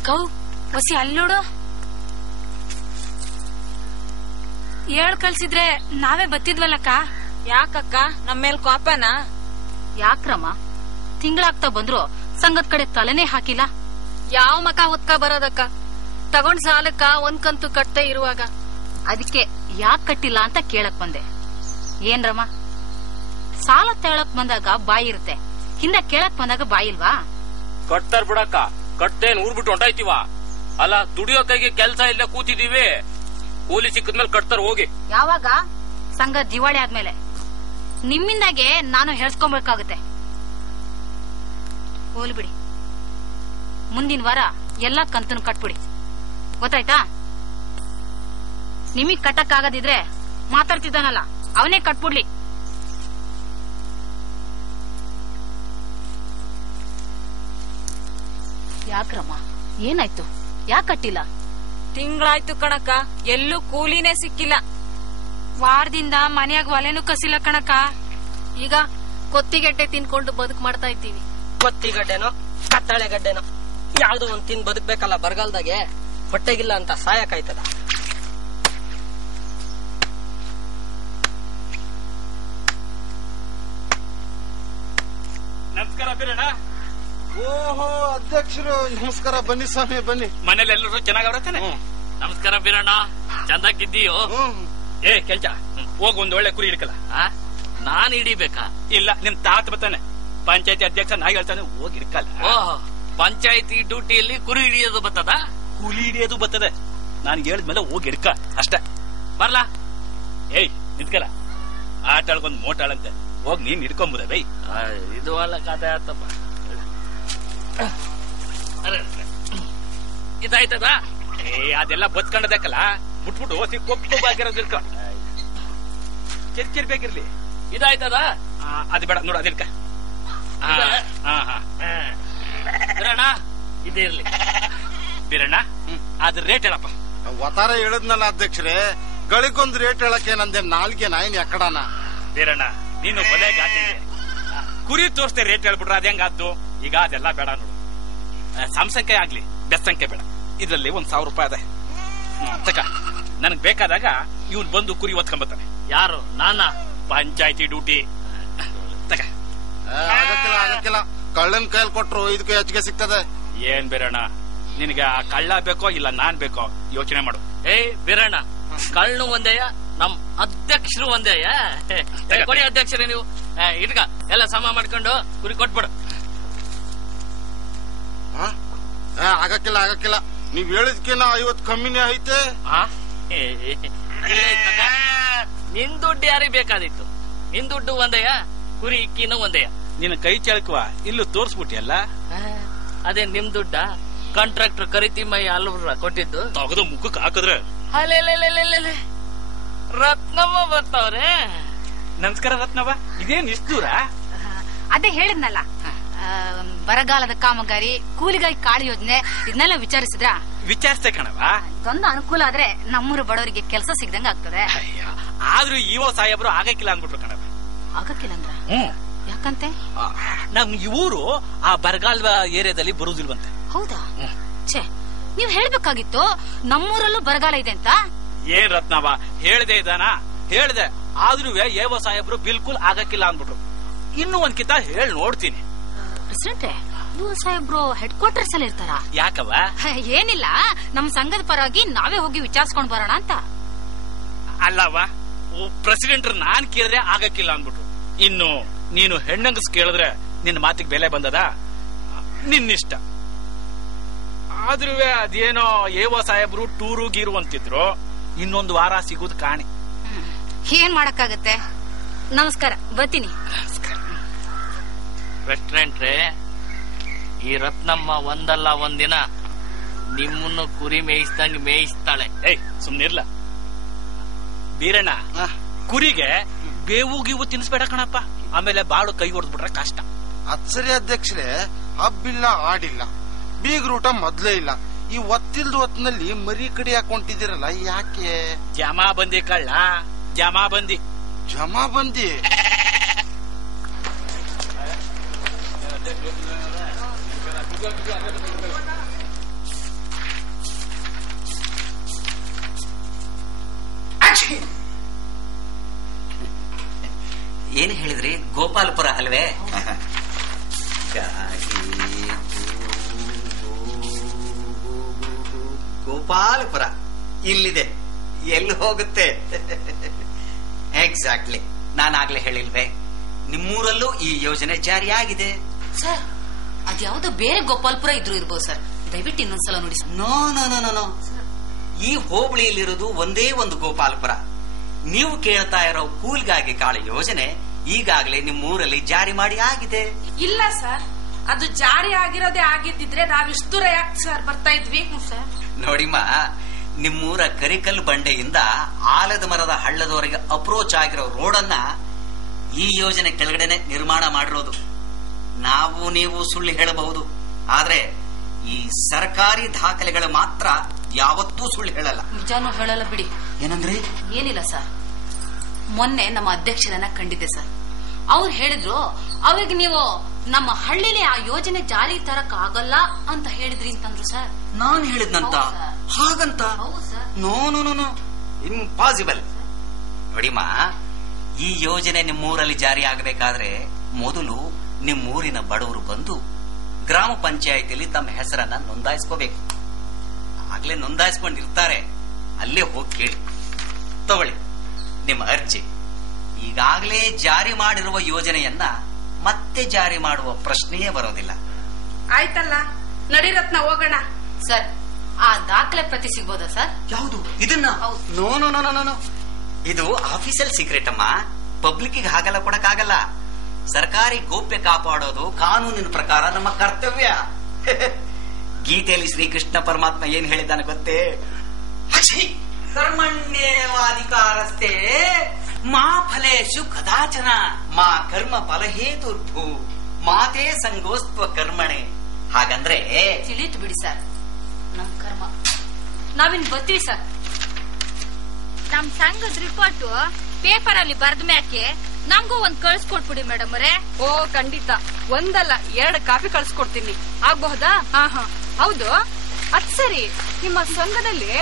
ಅಕ್ಕವು ಹೊಸಿ ಅಲ್ಲಿ ನೋಡು. ಹೇಳ್ ಕಳ್ಸಿದ್ರೆ ನಾವೇ ಬತ್ತಿದ್ವಲ್ಲಕ್ಕ. ಯಾಕಕ್ಕ ನಮ್ಮೇಲ್ ಕೋಪನ? ಯಾಕ್ರಮ್ಮ, ತಿಂಗಳಾಗ್ತಾ ಬಂದ್ರು ಸಂಘದ ಕಡೆ ತಲೆನೇ ಹಾಕಿಲ್ಲ. ಯಾವ ಮಕ ಹೊತ್ಕ ಬರೋದಕ್ಕ? ತಗೊಂಡ್ ಸಾಲಕ್ಕ ಒಂದ್ ಕಂತು ಕಟ್ತಾ ಇರುವಾಗ ಅದಕ್ಕೆ ಯಾಕ್ ಕಟ್ಟಿಲ್ಲ ಅಂತ ಕೇಳಕ್ ಬಂದೆ. ಏನ್ರಮ್ಮ, ಸಾಲ ತಗೊಳಕ್ ಬಂದಾಗ ಬಾಯಿ ಇರುತ್ತೆ, ಹಿಂದ ಕೇಳಕ್ ಬಂದಾಗ ಬಾಯಿ ಇಲ್ವಾ? ಕಟ್ತಾರ ಬಿಡಕ್ಕ, ಕಟ್ಟೇನ್ ಊರ್ ಬಿಟ್ಟು ಹೊಂಟಾಯ್ತಿವ. ಅಲ್ಲ ದುಡಿಯೋ ಕೈಗೆ ಕೆಲ್ಸ ಇಲ್ಲ ಕೂತಿದೀವಿ, ಕೂಲಿ ಸಿಕ್ಕದ್ಮೇಲೆ ಕಟ್ತಾರ ಹೋಗಿ. ಯಾವಾಗ? ಸಂಘ ದಿವಾಳಿ ಆದ್ಮೇಲೆ. ನಿಮ್ಮಿಂದಾಗೆ ನಾನು ಹೇಳ್ಸ್ಕೊಬೇಕಾಗುತ್ತೆ. ಹೋಲ್ ಬಿಡಿ, ಮುಂದಿನ ವಾರ ಎಲ್ಲಾ ಕಂತನು ಕಟ್ಬಿಡಿ, ಗೊತ್ತಾಯ್ತಾ? ನಿಮಗ್ ಕಟ್ಟಕ್ ಆಗದಿದ್ರೆ ಮಾತಾಡ್ತಿದ್ದಾನಲ್ಲ ಅವನೇ ಕಟ್ಬಿಡ್ಲಿ. ಯಾಕ್ರಮ್ಮ, ಏನಾಯ್ತು? ಯಾಕೆ ಕಟ್ಟಿಲ್ಲ? ತಿಂಗಳಾಯ್ತು ಕಣಕ್ಕ, ಎಲ್ಲೂ ಕೂಲಿನೇ ಸಿಕ್ಕಿಲ್ಲ. ವಾರದಿಂದ ಮನೆಯಾಗ ಒಲೆನೂ ಕಸಿಲ್ಲ ಕಣಕ್ಕ. ಈಗ ಕೊತ್ತಿಗೆಡ್ಡೆ ತಿನ್ಕೊಂಡು ಬದುಕು ಮಾಡ್ತಾ ಇದ್ದೀವಿ. ಕೊತ್ತಿಗಡ್ಡೆನೋ ಕತ್ತಾಳೆ ಗಡ್ಡೆನೋ ಯಾವ್ದು ಒಂದ್ ತಿನ್ ಬದುಕ್ಬೇಕಲ್ಲ. ಬರಗಾಲದಾಗೆ ಹೊಟ್ಟೆಗಿಲ್ಲ ಅಂತ ಸಾಯಕಾಯ್ತದ. ನಮಸ್ಕಾರ ಬೀರಣ್ಣ. ಓಹೋ ಅಧ್ಯಕ್ಷರು ನಮಸ್ಕಾರ. ಬನ್ನಿ ಸ್ವಾಮಿ ಬನ್ನಿ. ಮನೇಲಿ ಎಲ್ಲರೂ ಚೆನ್ನಾಗವ್ರತಾನೆ? ನಮಸ್ಕಾರ ಬೀರಣ್ಣ, ಚಂದಾಗಿದ್ದೀಯೋ? ಏ ಕೆಲ್ಸ ಹೋಗ್ ಒಂದ್ ಒಳ್ಳೆ ಕುರಿ ಹಿಡ್ಕಲ್ಲ. ನಾನ್ ಹಿಡಿಬೇಕಾ? ಇಲ್ಲ, ನಿಮ್ ತಾತ ಬರ್ತಾನೆ, ಪಂಚಾಯತಿ ಅಧ್ಯಕ್ಷ ನಾ ಹೇಳ್ತಾನೆ, ಹೋಗಿ ಹಿಡ್ಕಲ್ಲ. ಓಹ್, ಪಂಚಾಯತಿ ಡ್ಯೂಟಿಯಲ್ಲಿ ಕುರಿ ಹಿಡಿಯೋದು ಬರ್ತದ? ಕೂಲಿ ಹಿಡಿಯೋದು ಬರ್ತದೆ. ನಾನು ಹೇಳಿದ್ಮೇಲೆ ಹೋಗಿ ಹಿಡ್ಕ ಅಷ್ಟೇ. ಬರ್ಲಾ? ಏಯ್ ನಿಂತ್ಕಲ್ಲ, ಆಟಾಳ್ಗೊಂದ್ ಮೋಟಾಳಂತೆ, ಹೋಗಿ ನೀನ್ ಹಿಡ್ಕೊಂಬುದ ಬೈ. ಇದು ಅಲ್ಲ ಕಥೆ ಆತಪ್ಪ. ಇದಾಯ್ತದ? ಏ ಅದೆಲ್ಲ ಬದ್ಕೊಂಡದಕ್ಕಲ್ಲ, ಮುಟ್ಬಿಟ್ಟು ಓಸಿ ಕೊಬ್ಬಾಗಿರೋದು ಹಿಡ್ಕ. ಕಿರ್ಕಿರ್ಬೇಕಿರ್ಲಿ. ಇದಾಯ್ತದ? ಅದು ಬೇಡ ನೋಡು, ಅದಿರ್ಕ. ಬೀರಣ್ಣ ಇದಿರ್ಲಿ. ಬೀರಣ್ಣ ಅದ್ರ ರೇಟ್ ಹೇಳಪ್ಪ. ಒತ್ತಾರೆ ಹೇಳದ್ನಲ್ಲ ಅಧ್ಯಕ್ಷರೇ, ಗಳಿಗೊಂದು ರೇಟ್ ಹೇಳಕ್ಕೆ ನಂದೆ ನಾಲ್ಗೆ ನಾಯಿನ್ ಎಕ್ಕಡಾನ. ಬೀರಣ್ಣ ನೀನು ಬಲೆ ಗಾತಿ ಇದೆ. ಕುರಿ ತೋರಿಸ್ತೆ ರೇಟ್ ಹೇಳ್ಬಿಟ್ರೆ ಅದ ಹೆಂಗಾದ್ದು? ಈಗ ಅದೆಲ್ಲ ಬೇಡ ನೋಡು, ಸಂಸಂಖ್ಯೆ ಆಗ್ಲಿ ಬೆಸ್ತಂಖ್ಯೆ ಬೇಡ. ಇದ್ರಲ್ಲಿ 1,000 ರೂಪಾಯಿ ಅದೇ ತಕ. ನನಗ್ ಬೇಕಾದಾಗ ಇವ್ನು ಬಂದು ಕುರಿ ಒತ್ಕೊಂಬತ್ತಾನೆ. ಯಾರು? ನಾನಾ? ಪಂಚಾಯತಿ ಡ್ಯೂಟಿ ತಕ. ಆಗಕ್ಕಿಲ್ಲ ಆಗಕ್ಕಿಲ್ಲ, ಕಳ್ಳನ್ ಕೈಯಲ್ಲಿ ಕೊಟ್ರು ಇದಕ್ಕೆ ಹೆಚ್ಚಿಗೆ ಸಿಗ್ತದೆ. ಏನ್ ಬೀರಣ್ಣ, ನಿನಗೆ ಆ ಕಳ್ಳ ಬೇಕೋ ಇಲ್ಲ ನಾನ್ ಬೇಕೋ ಯೋಚನೆ ಮಾಡು. ಏಯ್ ಬೀರಣ್ಣ, ಕಳ್ಳು ಒಂದೇಯ, ನಮ್ ಅಧ್ಯಕ್ಷರು ಒಂದೇಯ. ಕೊಡಿ ಅಧ್ಯಕ್ಷರೇ ನೀವು. ಇಟ್ಕ ಎಲ್ಲ ಸಮ ಮಾಡ್ಕೊಂಡು ಕುರಿ ಕೊಟ್ಬಿಡು. ಆಗಕ್ಕಿಲ್ಲ ಆಗಕ್ಕಿಲ್ಲ, ನೀವ್ ಹೇಳಿದ್ಕಿನ್ನ 50 ಕಮ್ಮಿನೇ ಐತೆ. ನಿನ್ ದುಡ್ಡು ಯಾರಿಗೆ ಬೇಕಾದಿತ್ತು? ನಿನ್ ದುಡ್ಡು ಒಂದೇಯ, ಕುರಿ ಇಕ್ಕಿನೂ ಒಂದೇಯ. ನಿನ್ನ ಕೈ ಚಳಕುವ ಇಲ್ಲೂ ತೋರ್ಸ್ಬಿಟ್ಟಿಯಲ್ಲ. ಅದೇ ನಿಮ್ ದುಡ್ಡ? ಕಾಂಟ್ರಾಕ್ಟರ್ ಕರಿತಿಮ್ಮಯ್ಯ ಅಲ್ವ್ರ ಕೊಟ್ಟಿದ್ದು? ತಗದು ಮುಖಕ್ಕೆ ಹಾಕಿದ್ರೆ ಅಲ್ಲೇ ರತ್ನಮ್ಮ ಬರ್ತಾವ್ರೆ. ನಮಸ್ಕಾರ ರತ್ನವ್ವ, ಇದೇನ್ ಇಷ್ಟು ದೂರ? ಅದೇ ಹೇಳಿದ್ನಲ್ಲ, ಬರಗಾಲದ ಕಾಮಗಾರಿ, ಕೂಲಿಗಾಗಿ ಕಾಳು ಯೋಜನೆ ಇದನ್ನೆಲ್ಲ ವಿಚಾರಿಸಿದ್ರ? ವಿಚಾರಿಸ್ತೆ ಕಣವ. ಇದೊಂದು ಅನುಕೂಲ ಆದ್ರೆ ನಮ್ಮೂರು ಬಡವರಿಗೆ ಕೆಲಸ ಸಿಗ್ದಂಗ ಆಗ್ತದೆ. ಆದ್ರೂ ಇವ ಸಾಹೇಬ್ರು ಆಗಕ್ಕಿಲ್ಲ ಅಂದ್ಬಿಟ್ರು ಕಣವ. ಆಗಕ್ಕಿಲ್ಲ ಅಂದ್ರ? ಯಾಕಂತೆ? ನಮ್ ಇವರು ಆ ಬರಗಾಲ ಏರಿಯಾದಲ್ಲಿ ಬರುವುದಿಲ್ವಂತೆ. ಹೌದಾ? ಛೇ, ನೀವ್ ಹೇಳ್ಬೇಕಾಗಿತ್ತು ನಮ್ಮೂರಲ್ಲೂ ಬರಗಾಲ ಇದೆ ಅಂತ. ಏನ್ ರತ್ನವ ಹೇಳ್ದೆ ಇದಾನ? ಹೇಳ್ದೆ, ಆದ್ರೂ ಏವ ಸಾಹೇಬ್ರು ಬಿಲ್ಕುಲ್ ಆಗಕ್ಕಿಲ್ಲ ಅಂದ್ಬಿಟ್ರು. ಇನ್ನು ಒಂದ್ಕಿತ ಹೇಳ್ ನೋಡ್ತೀನಿ. ಪ್ರೆಸಿಡೆಂಟ್ರೆ, ಇವ್ರು ಸಾಹೇಬ್ರು ಹೆಡ್ ಕ್ವಾರ್ಟರ್ಸ್ ಅಲ್ಲಿ ಇರ್ತಾರ? ಯಾಕವ? ಏನಿಲ್ಲ, ನಮ್ ಸಂಘದ ಪರವಾಗಿ ನಾವೇ ಹೋಗಿ ವಿಚಾರಿಸ್ಕೊಂಡ್ ಬರೋಣ ಅಂತ. ಅಲ್ಲವ, ಪ್ರೆಸಿಡೆಂಟ್ ನಾನ್ ಕೇಳಿದ್ರೆ ಆಗಕ್ಕಿಲ್ಲ ಅಂದ್ಬಿಟ್ರು. ಇನ್ನು ನೀನು ಹೆಣ್ಣಂಗಸ್ ಕೇಳಿದ್ರೆ ನಿನ್ನ ಮಾತಿಗೆ ಬೆಲೆ ಬಂದದ, ನಿನ್ನಿಷ್ಟ. ಆದ್ರೂ ಅದೇನೋ ಏವ ಸಾಹೇಬ್ರು ಟೂರು ಗೀರು ಅಂತಿದ್ರು, ಇನ್ನೊಂದು ವಾರ ಸಿಗುದು ಕಾಣಿ. ಏನ್ ಮಾಡಕ್ಕಾಗತ್ತೆ. ನಮಸ್ಕಾರ, ಬರ್ತೀನಿ. ಪ್ರೆಸಿಡೆಂಟ್ರೇ, ಈ ರತ್ನಮ್ಮ ಒಂದಲ್ಲ ಒಂದಿನ ನಿಮ್ಮನ್ನು ಕುರಿ ಮೇಯಿಸ್ದಂಗ್ ಮೇಯಿಸ್ತಾಳೆ. ಏಯ್ ಸುಮ್ನಿರ್ಲ ಬೀರಣ್ಣ. ಕುರಿಗೆ ಬೇವು ಗೀವು ತಿನ್ಸ್ಬೇಡ ಕಣಪ್ಪ, ಆಮೇಲೆ ಬಾಳು ಕೈ ಹೊಡೆದ್ಬಿಟ್ರೆ ಕಷ್ಟ. ಅದ್ ಸರಿ ಅಧ್ಯಕ್ಷರೇ, ಹಬ್ಬಿಲ್ಲ ಆಡಿಲ್ಲ, ಬೀಗ್ರೂಟ ಮೊದ್ಲೇ ಇಲ್ಲ. ಈ ಒತ್ತಿಲ್ದ ಹೊತ್ತಿನಲ್ಲಿ ಮರಿ ಕಡಿ ಹಾಕೊಂಡಿದ್ದೀರಲ್ಲ, ಯಾಕೆ? ಜಮಾ ಬಂದಿ ಕಳ್ಳ, ಜಮಾ ಬಂದಿ. ಜಮಾ ಬಂದಿ? ಏನ್ ಹೇಳಿದ್ರಿ? ಗೋಪಾಲಪುರ ಅಲ್ವೇ? ಗೋಪಾಲಪುರ ಇಲ್ಲಿದೆ, ಎಲ್ಲಿ ಹೋಗುತ್ತೆ? ಎಕ್ಸಾಕ್ಟ್ಲಿ, ನಾನಾಗ್ಲೇ ಹೇಳಿಲ್ವೇ, ನಿಮ್ಮೂರಲ್ಲೂ ಈ ಯೋಜನೆ ಜಾರಿಯಾಗಿದೆ. ಸರ್, ಅದ್ಯಾವುದೋ ಬೇರೆ ಗೋಪಾಲ್ಪುರ ಇದ್ರು ಇರ್ಬೋದು ಸರ್, ದಯವಿಟ್ಟು ಇನ್ನೊಂದ್ಸಲ ನೋಡಿ. No no no no no, ಈ ಹೋಬಳಿಯಲ್ಲಿರೋದು ಒಂದೇ ಒಂದು ಗೋಪಾಲಪುರ. ನೀವು ಕೇಳ್ತಾ ಇರೋ ಕೂಲ್ಗಾಗಿ ಕಾಳು ಯೋಜನೆ ಈಗಾಗಲೇ ನಿಮ್ಮೂರಲ್ಲಿ ಜಾರಿ ಮಾಡಿ ಆಗಿದೆ. ಇಲ್ಲ ಸರ್, ಅದು ಜಾರಿ ಆಗಿರೋದೇ ಆಗಿದ್ದಿದ್ರೆ ನಾವಿಷ್ಟು ದೂರ ಯಾಕೆ ಸರ್ ಬರ್ತಾ ಇದ್ವಿ? ಸರ್ ನೋಡಿಮ್ಮ, ನಿಮ್ಮೂರ ಕರಿಕಲ್ ಬಂಡೆಯಿಂದ ಆಲದ ಮರದ ಹಳ್ಳದವರೆಗೆ ಅಪ್ರೋಚ್ ಆಗಿರೋ ರೋಡನ್ನ ಈ ಯೋಜನೆ ಕೆಳಗಡೆನೆ ನಿರ್ಮಾಣ ಮಾಡಿರೋದು. ನಾವು ನೀವು ಸುಳ್ಳು ಹೇಳಬಹುದು, ಆದ್ರೆ ಈ ಸರ್ಕಾರಿ ದಾಖಲೆಗಳು ಮಾತ್ರ ಯಾವತ್ತೂ ಸುಳ್ಳು ಹೇಳಲ್ಲ. ನಿಜಾನು ಹೇಳಲ್ಲ ಬಿಡಿ. ಏನಂದ್ರೆ? ಏನಿಲ್ಲ ಸರ್, ಮೊನ್ನೆ ನಮ್ಮ ಅಧ್ಯಕ್ಷರನ್ನ ಕಂಡಿದ್ದೆ ಸರ್. ಅವ್ರು ಹೇಳಿದ್ರು ಅವ್ರಿಗೆ ನೀವು ನಮ್ಮ ಹಳ್ಳಿಲಿ ಆ ಯೋಜನೆ ಜಾರಿ ತರಕ್ ಆಗಲ್ಲ ಅಂತ ಹೇಳಿದ್ರಿ ಅಂತಂದ್ರು ಸರ್. ನಾನ್ ಹೇಳಿದ್ನಂತ? ಹಾಗಂತ? No no no no, impossible. ನೋಡಿಮ್ಮ, ಈ ಯೋಜನೆ ನಿಮ್ಮೂರಲ್ಲಿ ಜಾರಿ ಆಗಬೇಕಾದ್ರೆ ಮೊದಲು ನಿಮ್ಮೂರಿನ ಬಡವರು ಬಂದು ಗ್ರಾಮ ಪಂಚಾಯಿತಿಯಲ್ಲಿ ತಮ್ಮ ಹೆಸರನ್ನ ನೋಂದಾಯಿಸ್ಕೋಬೇಕು. ಆಗ್ಲೇ ನೋಂದಾಯಿಸ್ಕೊಂಡಿರ್ತಾರೆ, ಅಲ್ಲೇ ಹೋಗಿ ಕೇಳಿ. ತಗೊಳ್ಳಿ ನಿಮ್ಮ ಅರ್ಜಿ. ಈಗಾಗಲೇ ಜಾರಿ ಮಾಡಿರುವ ಯೋಜನೆಯನ್ನ ಮತ್ತೆ ಜಾರಿ ಮಾಡುವ ಪ್ರಶ್ನೆಯೇ ಬರೋದಿಲ್ಲ. ಆಯ್ತಲ್ಲ, ನಡಿರತ್ನ ಹೋಗೋಣ. ಸರ್, ಆ ದಾಖಲೆ ಪ್ರತಿ ಸಿಗ್ಬೋದಾ ಸರ್? ಯಾವುದು ಇದನ್ನ? No no no no no, ಇದು ಆಫೀಸಿಯಲ್ ಸೀಕ್ರೆಟ್ ಅಮ್ಮ, ಪಬ್ಲಿಕ್ ಹಾಗೆಲ್ಲ ಕೊಡಕ್ಕಾಗಲ್ಲ. ಸರ್ಕಾರಿ ಗೋಪ್ಯ ಕಾಪಾಡೋದು ಕಾನೂನಿನ ಪ್ರಕಾರ ನಮ್ಮ ಕರ್ತವ್ಯ. ಗೀತೆಯಲ್ಲಿ ಶ್ರೀಕೃಷ್ಣ ಪರಮಾತ್ಮ ಏನ್ ಹೇಳಿದ್ದಾನೆ ಗೊತ್ತೇ? ಕರ್ಮಣ್ಯೇವಾಧಿಕಾರಸ್ಥೆ ಮಾ ಫಲೇಶು ಕದಾಚನ ಮಾ ಕರ್ಮ ಫಲಹೇತುರ್ಭೂ ಮಾತೇ ಸಂಗೋಸ್ತ್ವ ಕರ್ಮಣೆ. ಹಾಗಂದ್ರೆ ತಿಳಿತು ಬಿಡಿ ಸರ್, ನಮ್ ಕರ್ಮ. ನಾವಿನ್ ಬರ್ತೀವಿ ಸರ್. ನಮ್ ಸಂಘದ ರಿಪೋರ್ಟ್ ಪೇಪರ್ ಅಲ್ಲಿ ಬರ್ದ ಮ್ಯಾಕೆ ನಮಗೂ ಒಂದ್ ಕಳ್ಸ್ಕೊಟ್ಬಿಡಿ ಮೇಡಮ್ ಅವರೇ. ಓ ಖಂಡಿತ, ಒಂದಲ್ಲ 2 ಕಾಪಿ ಕಳ್ಸ್ಕೊಡ್ತೀನಿ, ಆಗ್ಬಹುದಾ? ಹಾ ಹೌದು. ಅದ್ ಸರಿ, ನಿಮ್ಮ ಸಂಘದಲ್ಲಿ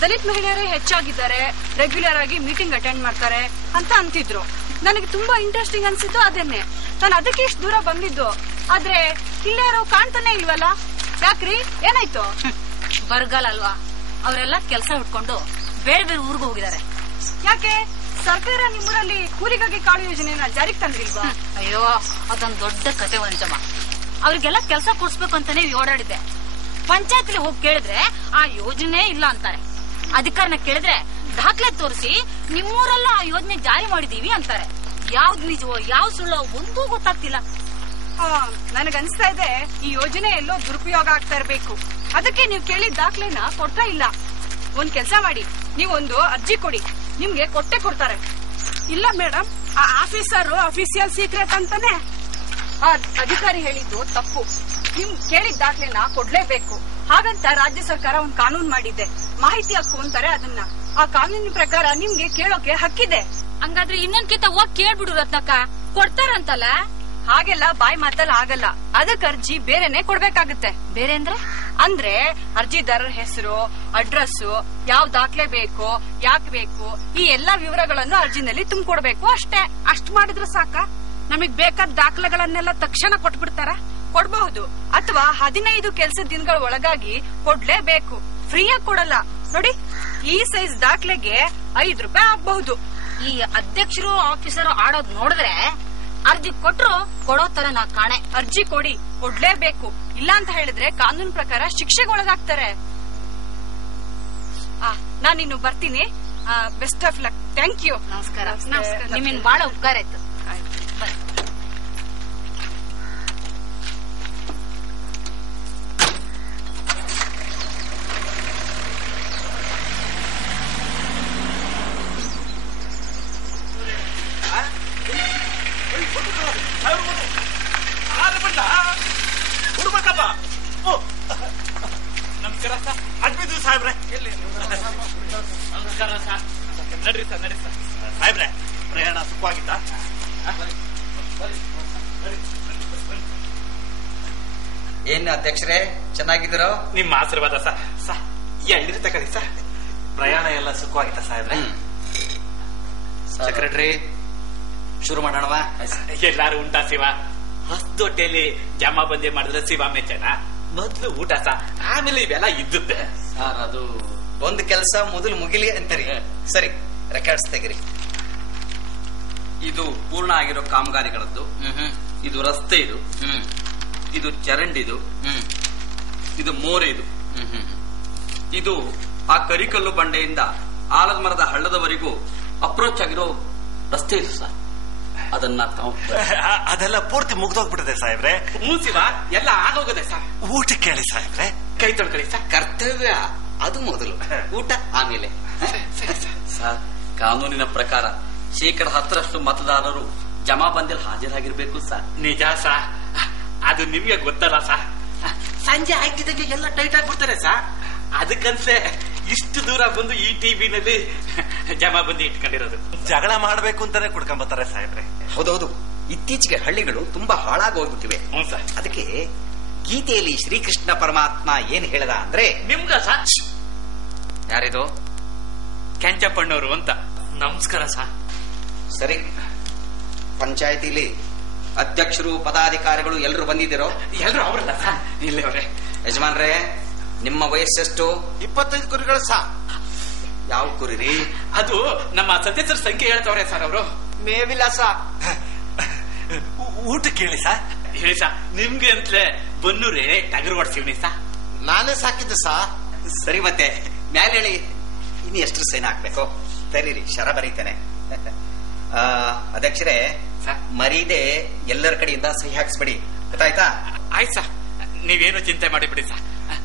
ದಲಿತ ಮಹಿಳೆಯರೇ ಹೆಚ್ಚಾಗಿದ್ದಾರೆ, ರೆಗ್ಯುಲರ್ ಆಗಿ ಮೀಟಿಂಗ್ ಅಟೆಂಡ್ ಮಾಡ್ತಾರೆ ಅಂತ ಅಂತಿದ್ರು. ನನಗೆ ತುಂಬಾ ಇಂಟ್ರೆಸ್ಟಿಂಗ್ ಅನ್ಸಿತ್ತು, ಅದನ್ನೇ ನಾನು ಅದಕ್ಕೆ ಇಷ್ಟು ದೂರ ಬಂದಿದ್ದು. ಆದ್ರೆ ಇಲ್ಲೇ ಯಾರೋ ಕಾಣ್ತಾನೆ ಇಲ್ವಲ್ಲ, ಯಾಕ್ರಿ? ಏನಾಯ್ತು? ಬರಗಾಲ ಅಲ್ವಾ, ಅವರೆಲ್ಲ ಕೆಲಸ ಹುಡ್ಕೊಂಡು ಬೇರೆ ಬೇರೆ ಊರಿಗೆ ಹೋಗಿದ್ದಾರೆ. ಯಾಕೆ ಸರ್ಕಾರ ನಿಮ್ಮೂರಲ್ಲಿ ಕೂಲಿಗಾಗಿ ಕಾಳು ಯೋಜನೆನ ಜಾರಿಗೆ ತಂದಿಲ್ವಾ? ಅಯ್ಯೋ, ಅದೊಂದ್ ದೊಡ್ಡ ಕತೆ ವಂಚಮ್ಮ. ಅವ್ರಿಗೆಲ್ಲ ಕೆಲಸ ಕೊಡ್ಸ್ಬೇಕು ಅಂತಾನೆ ಓಡಾಡಿದ್ದೆ. ಪಂಚಾಯತ್ ಹೋಗಿ ಕೇಳಿದ್ರೆ ಆ ಯೋಜನೆ ಇಲ್ಲ ಅಂತಾರೆ. ಅಧಿಕಾರನ ಕೇಳಿದ್ರೆ ದಾಖಲೆ ತೋರಿಸಿ ನಿಮ್ಮೂರಲ್ಲ ಆ ಯೋಜನೆ ಜಾರಿ ಮಾಡಿದೀವಿ ಅಂತಾರೆ. ಯಾವ್ದು ನಿಜವೋ ಯಾವ್ ಸುಳ್ಳೋ ಒಂದೂ ಗೊತ್ತಾಗ್ತಿಲ್ಲ. ನನಗನ್ಸ್ತಾ ಇದೆ ಈ ಯೋಜನೆ ಎಲ್ಲೋ ದುರುಪಯೋಗ ಆಗ್ತಾ ಇರ್ಬೇಕು. ಅದಕ್ಕೆ ನೀವು ಕೇಳಿದ ದಾಖಲೆನ ಕೊಡ್ತಾ ಇಲ್ಲ. ಒಂದ್ ಕೆಲ್ಸ ಮಾಡಿ, ನೀವೊಂದು ಅರ್ಜಿ ಕೊಡಿ, ನಿಮ್ಗೆ ಕೊಟ್ಟೆ ಕೊಡ್ತಾರೆ. ಇಲ್ಲ ಮೇಡಮ್, ಆ ಆಫೀಸರ್ ಅಫಿಸಿಯಲ್ ಸೀಕ್ರೆಟ್ ಅಂತಾನೆ. ಆ ಅಧಿಕಾರಿ ಹೇಳಿದ್ದು ತಪ್ಪು. ನಿಮ್ ಕೇಳಿದ ದಾಖಲೆನ ಕೊಡ್ಲೇಬೇಕು. ಹಾಗಂತ ರಾಜ್ಯ ಸರ್ಕಾರ ಒಂದ್ ಕಾನೂನು ಮಾಡಿದೆ, ಮಾಹಿತಿ ಹಕ್ಕು ಅಂತಾರೆ ಅದನ್ನ. ಆ ಕಾನೂನಿನ ಪ್ರಕಾರ ನಿಮ್ಗೆ ಕೇಳೋಕೆ ಹಕ್ಕಿದೆ. ಹಂಗಾದ್ರೆ ಇನ್ನೊಂದ್ಕಿಂತ ಹೋಗಿ ಕೇಳ್ಬಿಡು ರತ್ನಕ್ಕ, ಕೊಡ್ತಾರಂತಲ್ಲ. ಹಾಗೆಲ್ಲ ಬಾಯಿ ಮಾತಲ್ಲ ಆಗಲ್ಲ, ಅದಕ್ಕೆ ಅರ್ಜಿ ಬೇರೆನೆ ಕೊಡ್ಬೇಕಾಗುತ್ತೆ. ಬೇರೆ ಅಂದ್ರೆ ಅರ್ಜಿದಾರರ ಹೆಸರು, ಅಡ್ರೆಸ್, ಯಾವ ದಾಖಲೆ ಬೇಕು, ಯಾಕೆ ಬೇಕು, ಈ ಎಲ್ಲಾ ವಿವರಗಳನ್ನು ಅರ್ಜಿನಲ್ಲಿ ತುಂಬಿಕೊಡ್ಬೇಕು ಅಷ್ಟೇ. ಅಷ್ಟ್ ಮಾಡಿದ್ರೆ ಸಾಕ? ನಮಗ್ ಬೇಕಾದ ದಾಖಲೆಗಳನ್ನೆಲ್ಲ ತಕ್ಷಣ ಕೊಟ್ಬಿಡ್ತಾರ? ಕೊಡ್ಬಹುದು, ಅಥವಾ 15 ಕೆಲಸದ ದಿನಗಳ ಒಳಗಾಗಿ ಕೊಡ್ಲೇಬೇಕು. ಫ್ರೀಯಾಗಿ ಕೊಡಲ್ಲ. ನೋಡಿ, ಈ ಸೈಜ್ ದಾಖಲೆಗೆ 5 ರೂಪಾಯಿ ಆಗ್ಬಹುದು. ಈ ಅಧ್ಯಕ್ಷರು ಆಫೀಸರು ಆಡೋದ್ ನೋಡಿದ್ರೆ ಅರ್ಜಿ ಕೊಟ್ರು ಕೊಡೋ ತರ ನಾ ಕಾಣೆ. ಅರ್ಜಿ ಕೊಡಿ, ಕೊಡ್ಲೇಬೇಕು. ಇಲ್ಲ ಅಂತ ಹೇಳಿದ್ರೆ ಕಾನೂನು ಪ್ರಕಾರ ಶಿಕ್ಷೆಗೆ ಒಳಗಾಗ್ತಾರೆ. ನಾನಿನ್ನು ಬರ್ತೀನಿ. Best of luck. Thank you. ನಮಸ್ಕಾರ. ನಿಮ್ಮಿಂದ ಬಹಳ ಉಪಕಾರ ಆಯ್ತು. ನಮಸ್ಕಾರ ಸರ್. ಅಡ್ಮಿಟ್ ಸಾಹೇಬ್ರೆ. ನಮಸ್ಕಾರ ಸರ್. ನಡ್ರಿ ಸರ್, ನಡ್ರಿ ಸರ್. ಸಾಹೇಬ್ರೆ, ಪ್ರಯಾಣ ಸುಖವಾಗಿತ್ತಾ? ಏನ್ ಅಧ್ಯಕ್ಷರೇ, ಚೆನ್ನಾಗಿದ್ದೀರೋ? ನಿಮ್ಮ ಆಶೀರ್ವಾದ ಸರ್. ಎಳ್ಳಿರಿ ತಗೊಳ್ಳಿ ಸರ್. ಪ್ರಯಾಣ ಎಲ್ಲ ಸುಖವಾಗಿತ್ತ ಸಾಹೇಬ್ರೆ? ಸೆಕ್ರೆಟರಿ, ಶುರು ಮಾಡೋಣವಾ? ಎಲ್ಲಾರು ಉಂಟಾ ಶಿವ? ಹೊಸದೊಟ್ಟೆಯಲ್ಲಿ ಜಮಾಬಂದಿ ಮಾಡಿದ್ರೆ ಶಿವ ಮೆಚ್ಚನ. ಮೊದ್ಲು ಊಟ ಆಮೇಲೆ ಇವೆಲ್ಲ ಇದ್ದುತ್ತೆ ಸರ್. ಅದು ಒಂದು ಕೆಲಸ ಮೊದಲು ಮುಗಿಲಿ ಅಂತಾರಿ. ಸರಿ, ರೆಕಾರ್ಡ್ಸ್ ತೆಗಿರಿ. ಇದು ಪೂರ್ಣ ಆಗಿರೋ ಕಾಮಗಾರಿಗಳದ್ದು. ಇದು ರಸ್ತೆ, ಇದು ಚರಂಡಿದು, ಇದು ಮೋರಿದು, ಇದು ಆ ಕರಿಕಲ್ಲು ಬಂಡೆಯಿಂದ ಆಲದ ಮರದ ಹಳ್ಳದವರೆಗೂ ಅಪ್ರೋಚ್ ಆಗಿರೋ ರಸ್ತೆ ಇದು ಸರ್. ಅದನ್ನ ಅದೆಲ್ಲ ಪೂರ್ತಿ ಮುಗ್ದೋಗ್ಬಿಟ್ಟಿದೆ ಸಾಹೇಬ್ರೆ. ಹ್ಞೂ ಶಿವ, ಎಲ್ಲ ಆಗೋಗದೆ ಸರ್. ಊಟ ಕೇಳಿ ಸಾಹೇಬ್ರೆ. ಕೈ ತೊಳ್ಕೊಳ್ಳಿ ಸರ್. ಕರ್ತವ್ಯ ಅದು ಮೊದಲು, ಊಟ ಆಮೇಲೆ. ಸರ್, ಕಾನೂನಿನ ಪ್ರಕಾರ 10% ಮತದಾರರು ಜಮಾಬಂದಿಯಲ್ಲಿ ಹಾಜರಾಗಿರ್ಬೇಕು ಸರ್. ನಿಜ ಸಾ, ಅದು ನಿಮ್ಗೆ ಗೊತ್ತಲ್ಲ ಸಾ. ಸಂಜೆ ಆಗ್ತಿದ್ದಂಗೆ ಎಲ್ಲ ಟೈಟ್ ಆಗ್ಬಿಡ್ತಾರೆ ಸಾ. ಅದಕ್ಕನ್ಸೆ ಇಷ್ಟು ದೂರ ಬಂದು ಈ ಟಿವಿನಲ್ಲಿ ಜಮಾಬಂದಿ ಇಟ್ಕೊಂಡಿರೋದು. ಜಗಳ ಮಾಡ್ಬೇಕು ಅಂತಾನೆ ಕುಡ್ಕೊಂಬತ್ತಾರೆ ಸಾಹೇಬ್ರೆ. ಹೌದೌದು, ಇತ್ತೀಚೆಗೆ ಹಳ್ಳಿಗಳು ತುಂಬಾ ಹಾಳಾಗಿ ಹೋಗ್ಬಿಟ್ಟಿವೆ. ಹ್ಞೂ ಸರ್. ಅದಕ್ಕೆ ಗೀತೆಯಲ್ಲಿ ಶ್ರೀಕೃಷ್ಣ ಪರಮಾತ್ಮ ಏನ್ ಹೇಳ್ದ ಅಂದ್ರೆ, ನಿಮ್ಗ ಸಾ. ಯಾರಿದು? ಕೆಂಚಪ್ಪಣ್ಣವರು ಅಂತ. ನಮಸ್ಕಾರ ಸರ್. ಸರಿ, ಪಂಚಾಯತಿಲಿ ಅಧ್ಯಕ್ಷರು ಪದಾಧಿಕಾರಿಗಳು ಎಲ್ಲರೂ ಬಂದಿದ್ದೀರೋ? ಎಲ್ರು ಅವ್ರಲ್ಲ ಸಾ, ಇಲ್ಲೇ ಅವ್ರೆ. ಯಜಮಾನ್ರೇ, ನಿಮ್ಮ ವಯಸ್ಸೆಷ್ಟು? 25 ಕುರಿಗಳು ಸಾ. ಯಾವ ಕುರಿರಿ? ಅದು ನಮ್ಮ ಸದಸ್ಯರ ಸಂಖ್ಯೆ ಹೇಳ್ತವ್ರೆ ಸರ್ ಅವರು. ಮೇವಿಲ್ಲ ಸಾ. ಊಟ ಕೇಳಿ ಸರ್. ಹೇಳಿ ಸಾ, ನಿಮ್ಗೆ ಅಂತಲೇ ಬನ್ನೂರೇ ಟಗರು ಹೊಡ್ಸಿವ್ನಿ ಸಾ. ನಾನೇ ಸಾಕಿದ್ದೆ ಸಾ. ಸರಿ, ಮತ್ತೆ ಮ್ಯಾಲೆ ಹೇಳಿ. ಇನ್ನು ಎಷ್ಟು ಸೈನ್ ಹಾಕ್ಬೇಕು? ಸರಿ, ಶರ ಬರೀತೇನೆ. ಅಧ್ಯಕ್ಷರೇ, ಮರೀದೆ ಎಲ್ಲರ ಕಡೆಯಿಂದ ಸಹಿ ಹಾಕ್ಸ್ಬಿಡಿ, ಗೊತ್ತಾಯ್ತಾ? ಆಯ್ತು ಸಾ, ನೀವೇನು ಚಿಂತೆ ಮಾಡಿಬಿಡಿ ಸಾ.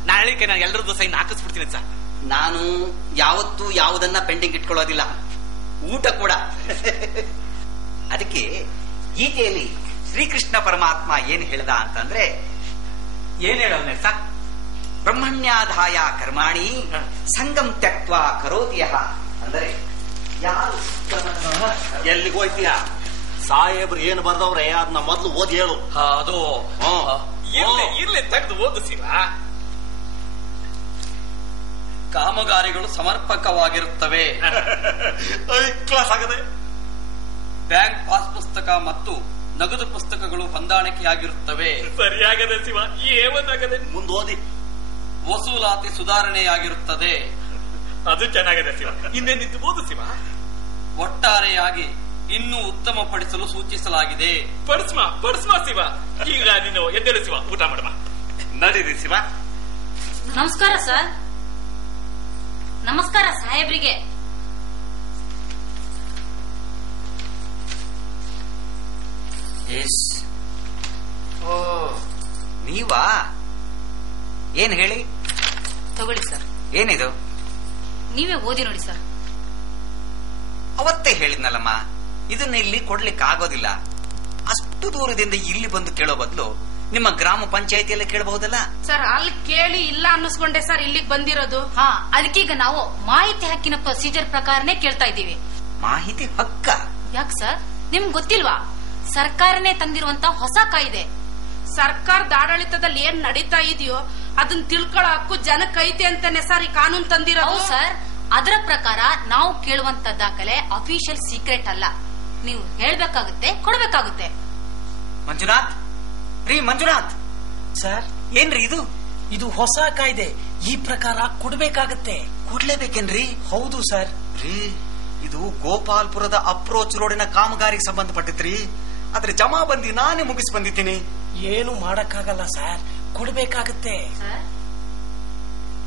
ನಾಳೆಗೆ ನಾನು ಎಲ್ಲರದ್ದು ಸೈನ್ ಹಾಕಿಸ್ಬಿಡ್ತೀನಿ ಸಾ. ನಾನು ಯಾವತ್ತೂ ಯಾವುದನ್ನ ಪೆಂಡಿಂಗ್ ಇಟ್ಕೊಳ್ಳೋದಿಲ್ಲ, ಊಟ ಕೂಡ. ಅದಕ್ಕೆ ಗೀತೆಯಲ್ಲಿ ಶ್ರೀಕೃಷ್ಣ ಪರಮಾತ್ಮ ಏನ್ ಹೇಳ್ದ ಅಂತಂದ್ರೆ, ಏನ್ ಹೇಳೋನೆ ಸಾ? ಬ್ರಹ್ಮಣ್ಯಾಧಾಯ ಕರ್ಮಾಣಿ ಸಂಗಂ ತ್ಯಕ್ವಾ ಕರೋತಿ ಯಃ. ಅಂದ್ರೆ ಯಾರು ಎಲ್ಲಿಗೋಯ್ತೀಯ? ಸಾಹೇಬ್ರು ಏನು ಬರ್ದವ್ರೆ ಅದನ್ನ ಮೊದ್ಲು ಓದಿ ಹೇಳು. ಅದು ಇರ್ಲಿ ತೆಗೆದು ಓದು ಶಿವ. ಕಾಮಗಾರಿಗಳು ಸಮರ್ಪಕವಾಗಿರುತ್ತವೆ. ಕ್ಲಾಸ್ ಆಗದೆ. ಬ್ಯಾಂಕ್ ಪಾಸ್ ಪುಸ್ತಕ ಮತ್ತು ನಗದು ಪುಸ್ತಕಗಳು ಹೊಂದಾಣಿಕೆಯಾಗಿರುತ್ತವೆ. ಸರಿಯಾಗದೆ ಶಿವ, ಏನಾಗದೆ? ಮುಂದೋದಿ. ವಸೂಲಾತಿ ಸುಧಾರಣೆಯಾಗಿರುತ್ತದೆ. ಅದು ಚೆನ್ನಾಗಿದೆ ಶಿವ. ಇನ್ನೇನಿತ್ತು ಓದು ಶಿವ. ಒಟ್ಟಾರೆಯಾಗಿ ಇನ್ನೂ ಉತ್ತಮಪಡಿಸಲು ಸೂಚಿಸಲಾಗಿದೆ. ಪಡಿಸ್ಮ ಶಿವ. ಈಗ ನೀನು ಎದ್ದೇಳು ಶಿವ, ಊಟ ಮಾಡಮ್ಮ. ನಡೀರಿ ಶಿವ. ನಮಸ್ಕಾರ ಸರ್. ನಮಸ್ಕಾರ ಸಾಹೇಬ್ರಿಗೆ. ಓ, ನೀವಾ? ಏನ್ ಹೇಳಿ? ತಗೊಳ್ಳಿ ಸರ್. ಏನಿದು? ನೀವೇ ಓದಿ ನೋಡಿ ಸರ್. ಅವತ್ತೇ ಹೇಳಿದ್ನಲ್ಲಮ್ಮ, ಇದನ್ನ ಇಲ್ಲಿ ಕೊಡ್ಲಿಕ್ಕೆ ಆಗೋದಿಲ್ಲ. ಅಷ್ಟು ದೂರದಿಂದ ಇಲ್ಲಿ ಬಂದು ಕೇಳೋ ಬದಲು ನಿಮ್ಮ ಗ್ರಾಮ ಪಂಚಾಯತಿಯಲ್ಲೇ ಕೇಳಬಹುದಲ್ಲ? ಸರ್, ಅಲ್ಲಿ ಕೇಳಿ ಇಲ್ಲ ಅನ್ನಿಸ್ಕೊಂಡೆ ಸರ್ ಇಲ್ಲಿಗೆ ಬಂದಿರೋದು. ಹಾ, ಅದಕ್ಕೀಗ ನಾವು ಮಾಹಿತಿ ಹಕ್ಕಿನ ಪ್ರೊಸೀಜರ್ ಪ್ರಕಾರನೇ ಕೇಳ್ತಾ ಇದ್ದೀವಿ. ಮಾಹಿತಿ ಹಕ್ಕ? ಯಾಕೆ ಸರ್, ನಿಮ್ಗೆ ಗೊತ್ತಿಲ್ವಾ? ಸರ್ಕಾರನೇ ತಂದಿರುವಂತ ಹೊಸ ಕಾಯ್ದೆ. ಸರ್ಕಾರದ ಆಡಳಿತದಲ್ಲಿ ಏನ್ ನಡೀತಾ ಇದೆಯೋ ಅದನ್ನ ತಿಳ್ಕೊಳ್ಳೋ ಹಕ್ಕು ಜನಕ್ಕೈತೆ ಅಂತಾನೆ ಸರ್ ಈ ಕಾನೂನು ತಂದಿರೋದು. ಸರ್, ಅದರ ಪ್ರಕಾರ ನಾವು ಕೇಳುವಂತ ದಾಖಲೆ ಅಫಿಷಿಯಲ್ ಸೀಕ್ರೆಟ್ ಅಲ್ಲ. ನೀವು ಹೇಳ್ಬೇಕಾಗುತ್ತೆ, ಕೊಡ್ಬೇಕಾಗುತ್ತೆ. ಮಂಜುನಾಥ್, ರೀ ಮಂಜುನಾಥ್ ಸರ್, ಏನ್ರಿ ಇದು? ಇದು ಹೊಸ ಕಾಯ್ದೆ. ಈ ಪ್ರಕಾರ ಕೊಡ್ಬೇಕಾಗತ್ತೆ. ಕೊಡ್ಲೇಬೇಕೇನ್ರಿ? ಹೌದು ಸರ್. ರೀ, ಇದು ಗೋಪಾಲ್ಪುರದ ಅಪ್ರೋಚ್ ರೋಡಿನ ಕಾಮಗಾರಿಗೆ ಸಂಬಂಧಪಟ್ಟಿದ್ರಿ. ಆದ್ರೆ ಜಮಾಬಂದಿ ನಾನೇ ಮುಗಿಸಿ ಬಂದಿದ್ದೀನಿ. ಏನು ಮಾಡಕ್ಕಾಗಲ್ಲ ಸರ್, ಕೊಡ್ಬೇಕಾಗತ್ತೆ.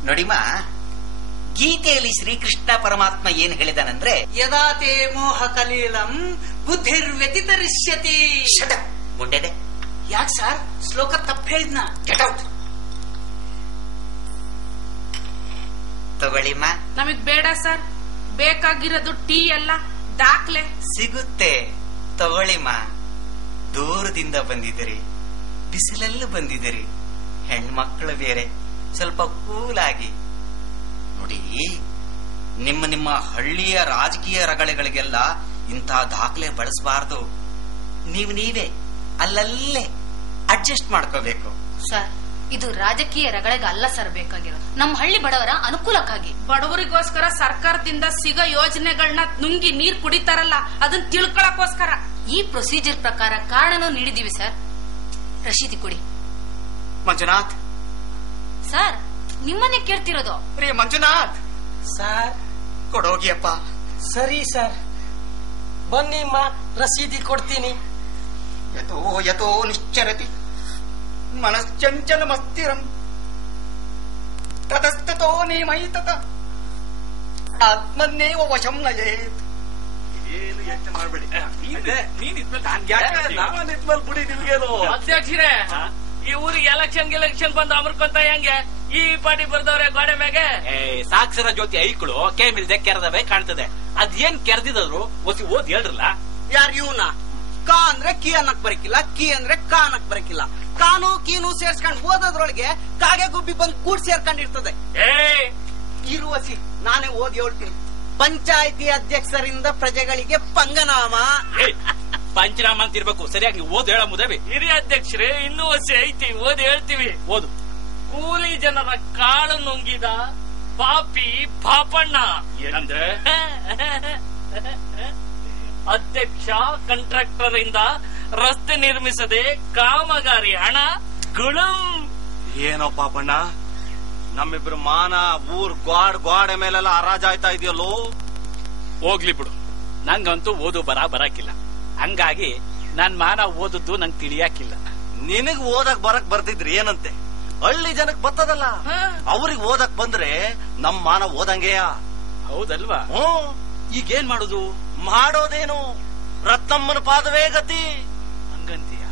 ನೋಡಿಮ್ಮ, ಗೀತೆಯಲ್ಲಿ ಶ್ರೀಕೃಷ್ಣ ಪರಮಾತ್ಮ ಏನ್ ಹೇಳಿದಾನಂದ್ರೆ, ಯದಾತೆ ಮೋಹ ಕಲೀಲಂ ಬುದ್ಧಿರ್ವ್ಯತಿತರಿಷ್ಯತಿ. ಮುಂಡೆದೆ. ಯಾಕೆ ಸರ್? ಶ್ಲೋಕ ತಪ್ಪು ಹೇಳಿದ್ನ. Get out. ತಗೊಳ್ಳಿಮ್ಮ. ನಮಗ್ ಬೇಡ ಸರ್, ಬೇಕಾಗಿರೋದು ಟೀ ಅಲ್ಲ, ದಾಖಲೆ. ಸಿಗುತ್ತೆ, ತಗೊಳ್ಳಿಮ್ಮ. ದೂರದಿಂದ ಬಂದಿದ್ದೀರಿ, ಬಿಸಿಲಲ್ಲೂ ಬಂದಿದ್ದೀರಿ, ಹೆಣ್ಮಕ್ಳು ಬೇರೆ, ಸ್ವಲ್ಪ ಕೂಲಾಗಿ ನೋಡಿ. ನಿಮ್ಮ ಹಳ್ಳಿಯ ರಾಜಕೀಯ ರಗಳೆಗಳಿಗೆಲ್ಲ ಇಂಥ ದಾಖಲೆ ಬಳಸಬಾರದು. ನೀವೇ ಅಲ್ಲಲ್ಲೇ ಅಡ್ಜಸ್ಟ್ ಮಾಡ್ಕೋಬೇಕು. ಸರ್, ಇದು ರಾಜಕೀಯ ರಗಳಿಗೆ ಅಲ್ಲ ಸರ್ ಬೇಕಾಗಿರೋದು, ನಮ್ಮ ಹಳ್ಳಿ ಬಡವರ ಅನುಕೂಲಕ್ಕಾಗಿ. ಬಡವರಿಗೋಸ್ಕರ ಸರ್ಕಾರದಿಂದ ಸಿಗೋ ಯೋಜನೆಗಳನ್ನ ನುಂಗಿ ನೀರ್ ಕುಡಿತಾರಲ್ಲ, ಅದನ್ನ ತಿಳ್ಕೊಳಕ್ಕೋಸ್ಕರ. ಈ ಪ್ರೊಸೀಜರ್ ಪ್ರಕಾರ ಕಾರಣನೂ ನೀಡಿದೀವಿ ಸರ್. ರಶೀದಿ ಕೊಡಿ. ಮಂಜುನಾಥ್ ಸರ್, ನಿಮ್ಮನ್ನೇ ಕೇಳ್ತಿರೋದು. ಪ್ರಿಯ ಮಂಜುನಾಥ್ ಸರ್ ಕೊಡೋಗಿಯಪ್ಪ. ಸರಿ ಸರ್, ಬನ್ನಿಮ್ಮ, ರಸೀದಿ ಕೊಡ್ತೀನಿ. ಯತೋ ಯತೋ ನಿಶ್ಚರತಿ ಮನಶ್ಚಂಚಲಮಸ್ತಿರಂ ತತಸ್ತತೋ ನಿಮೈತತ ಆತ್ಮನ್ನೇವ ವಶಂ ನಯೇತ್. ಏನು ಯೋಚನೆ ಮಾಡ್ಬೇಡಿ. ನೀನ್ ನಾನಿದ್ಮೇಲೆ ಬಿಡಿ ನಿಮ್ಗೇನು. ಅಧ್ಯಕ್ಷರೇ, ಈ ಊರಿಗೆ ಎಲೆಕ್ಷನ್ ಬಂದು ಅಮರ್ಕೊಂತ ಹೆಂಗೆ ಈ ಪಾಟಿ ಬರ್ದವ್ರೆ ಗೋಡೆ ಮ್ಯಾಗೆ? ಸಾಕ್ಷರ ಜ್ಯೋತಿ ಐಕ್ಳು ಕೇಮಿಲ್ದೆ ಕೆರೆದವೇ ಕಾಣ್ತದೆ. ಅದೇನ್ ಕೆರೆದಿದ್ರು ಒಸಿ ಓದ್ ಹೇಳ್ರಲ್ಲ. ಯಾರು ಇವನ? ಕಾ ಅಂದ್ರೆ ಕಿ ಅನ್ನಕ್ ಬರಕಿಲ್ಲ, ಕಿ ಅಂದ್ರೆ ಕಾ ಅನ್ನಕ್ ಬರಕಿಲ್ಲ. ಕಾನು ಕೀನು ಸೇರ್ಸ್ಕೊಂಡ್ ಓದೋದ್ರೊಳಗೆ ಕಾಗೆ ಗುಬ್ಬಿ ಬಂದ್ ಕೂಡ್ ಸೇರ್ಕೊಂಡಿರ್ತದೆ. ಇರುವಸಿ ನಾನೇ ಓದಿ ಹೇಳ್ತೀನಿ. ಪಂಚಾಯಿತಿ ಅಧ್ಯಕ್ಷರಿಂದ ಪ್ರಜೆಗಳಿಗೆ ಪಂಗನಾಮ. ಪಂಚನಾಮ ಅಂತ ಇರ್ಬೇಕು. ಸರಿಯಾಗಿ ಓದ್ ಹೇಳ ಮುದವಿ. ಹಿರಿಯ ಅಧ್ಯಕ್ಷರೇ, ಇನ್ನೂ ಹೊಸ ಐತಿ, ಓದಿ ಹೇಳ್ತೀವಿ. ಓದು. ಕೂಲಿ ಜನರ ಕಾಳು ನುಂಗಿದ ಪಾಪಿ ಪಾಪಣ್ಣ. ಏನಂದ್ರೆ? ಅಧ್ಯಕ್ಷ ಕಾಂಟ್ರಾಕ್ಟರ್ ಇಂದ ರಸ್ತೆ ನಿರ್ಮಿಸದೆ ಕಾಮಗಾರಿ ಹಣ ಗುಳುಂ. ಏನೋ ಪಾಪಣ್ಣ, ನಮ್ಮಿಬ್ರು ಮಾನ ಊರ್ ಗೋಡೆ ಮೇಲೆಲ್ಲ ಹರಾಜ್ ಆಯ್ತಾ ಇದೆಯಲ್ಲೋ. ಹೋಗ್ಲಿ ಬಿಡು, ನಂಗಂತೂ ಓದು ಬರಾಕಿಲ್ಲ. ಹಂಗಾಗಿ ನನ್ ಮಾನ ಓದದ್ದು ನಂಗೆ ತಿಳಿಯಾಕಿಲ್ಲ. ನಿನಗ್ ಓದಕ್ ಬರಕ್ ಬರ್ತಿದ್ರಿ ಏನಂತೆ? ಹಳ್ಳಿ ಜನಕ್ ಬರ್ತದಲ್ಲ, ಅವ್ರಿಗೆ ಓದಕ್ ಬಂದ್ರೆ ನಮ್ ಮಾನ ಓದಂಗೆಯ. ಹೌದಲ್ವಾ? ಈಗೇನ್ ಮಾಡುದು? ಮಾಡೋದೇನು, ರತ್ನಮ್ಮನ ಪಾದವೇ ಗತಿ. ಹಂಗಂತೀಯ?